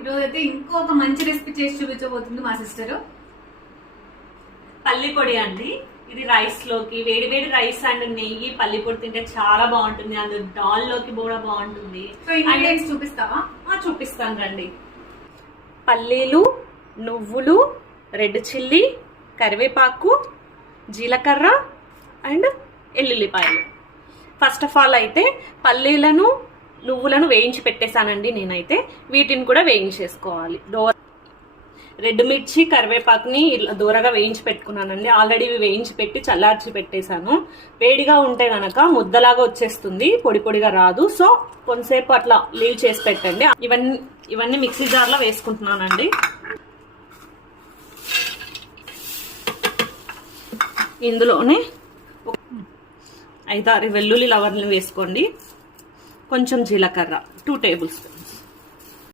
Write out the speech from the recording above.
ఈరోజు అయితే ఇంకొక మంచి రెసిపీ చేసి చూపించబోతుంది మా సిస్టర్. పల్లి పొడి అండి. ఇది రైస్ లోకి వేడి వేడి రైస్ అండ్ నెయ్యి పల్లి పొడి తింటే చాలా బాగుంటుంది. అందులో దాల్ లోకి కూడా బాగుంటుంది. సో ఇంగ్రీడియంట్స్ చూపిస్తావా? చూపిస్తాను రండి. పల్లీలు, నువ్వులు, రెడ్ చిల్లీ, కరివేపాకు, జీలకర్ర అండ్ ఎల్లుల్లిపాయలు. ఫస్ట్ ఆఫ్ ఆల్ అయితే పల్లీలను నువ్వులను వేయించి పెట్టేశానండి. నేనైతే వీటిని కూడా వేయించేసుకోవాలి. రెడ్ మిర్చి కరివేపాకుని ఇలా దూరగా వేయించి పెట్టుకున్నానండి. ఆల్రెడీ ఇవి వేయించి పెట్టి చల్లార్చి పెట్టేశాను. వేడిగా ఉంటే గనక ముద్దలాగా వచ్చేస్తుంది, పొడి పొడిగా రాదు. సో కొంతసేపు అట్లా లీవ్ చేసి పెట్టండి. ఇవన్నీ మిక్సీ జార్లో వేసుకుంటున్నానండి. ఇందులోనే 5-6 వెల్లుల్లి లవర్లు వేసుకోండి. కొంచెం జీలకర్ర 2 టేబుల్ స్పూన్,